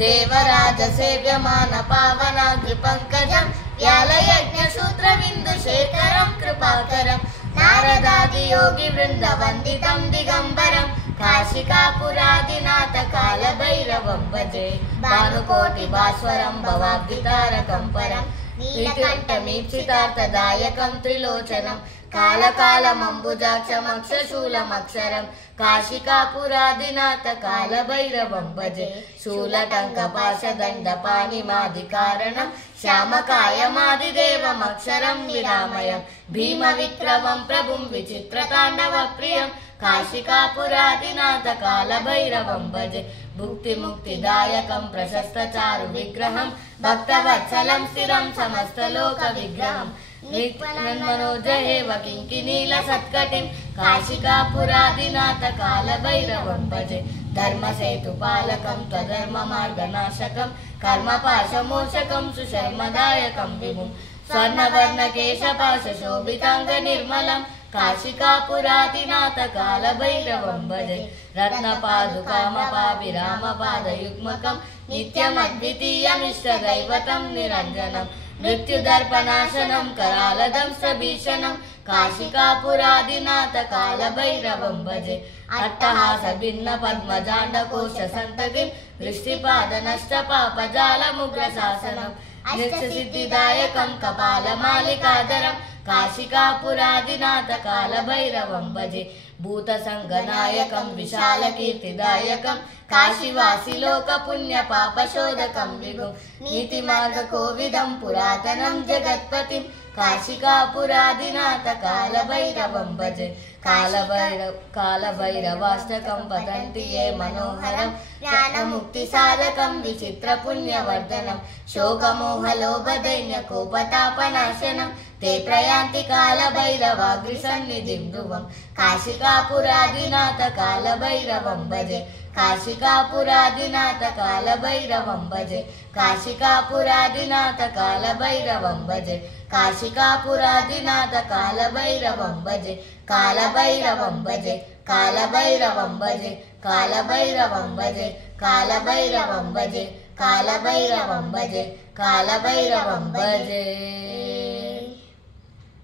देवराज सेव्यमान पावनाग्रिपङ्कजं व्यालयज्ञसूत्रबिन्दुशेखरं कृपाकरं नारदादि योगी वृन्दवन्दितं दिगम्बरं काशिकापुरादिनाथ कालभैरवं भजे भानुकोटि भास्वरं भवाब्धितारकं परं नीलकण्ठमीप्सितार्थदायकं त्रिलोचनं कालकालमम्बुजाक्षमक्षशूलमक्षरं काशिकापुरादिनाथ कालभैरवं भजे शूलटङ्कपाशदण्डपाणिमादिकारणं श्यामकायमादिदेवमक्षरं विरामयं भीमविक्रमं प्रभुं विचित्रताण्डवप्रियं काशिकापुरादिनाथ कालभैरवं भजे भुक्तिमुक्तिदायकं प्रशस्तचारुविग्रहं भक्तवत्सलं स्थिरं समस्तलोकविग्रहं निर्मनोजहेव किङ्किनीलसत्कटिं काशिकापुरादिनाथ कालभैरवं भजे धर्मसेतुपालकं त्वधर्ममार्गनाशकं कर्मपाशमोचकं सुशर्मदायकं विभुं स्वर्णवर्णकेशपाशशोभिताङ्गनिर्मलं काशिकापुरादिनाथ कालभैरवं भजे रत्नपादुकामपाभिरामपादयुग्मकं नित्यमद्वितीयमिष्टदैवतं निरञ्जनं मृत्युदर्पनाशनं करालदंष्ट्रभीषणं काशिकापुरादिनाथ कालभैरवं भजे अट्टहासभिन्नपद्मजाण्डकोशसन्ततिं वृष्टिपादनष्टपापजालमुग्रशासनम् अष्टसिद्धिदायकं कपालमालिकाधरं काशिकापुरादिनाथ कालभैरवं भजे भूतसङ्गनायकं विशालकीर्तिदायकं काशीवासिलोकपुण्यपापशोधकं विभुं नीतिमार्गकोविदं पुरातनं जगत्पतिं काशिकापुरादिनाथ कालभैरवं भजे कालभैरवाष्टकं वदन्ति ये मनोहरं ज्ञानमुक्तिसाधकं विचित्रपुण्यवर्धनं शोकमोहलोभदैन्यकोपतापनाशनं ते प्रयान्ति कालभैरवाग्रिसन्निधिं ध्रुवं काशिकापुरादिनाथ कालभैरवं भजे काशिकापुरादिनाथ कालभैरवं भजे काशिकापुरादिनाथ कालभैरवं भजे काशिकापुरादिनाथ कालभैरवं भजे कालभैरवं भजे कालभैरवं भजे कालभैरवं भजे कालभैरवं भजे कालभैरवं भजे कालभैरवं भजे।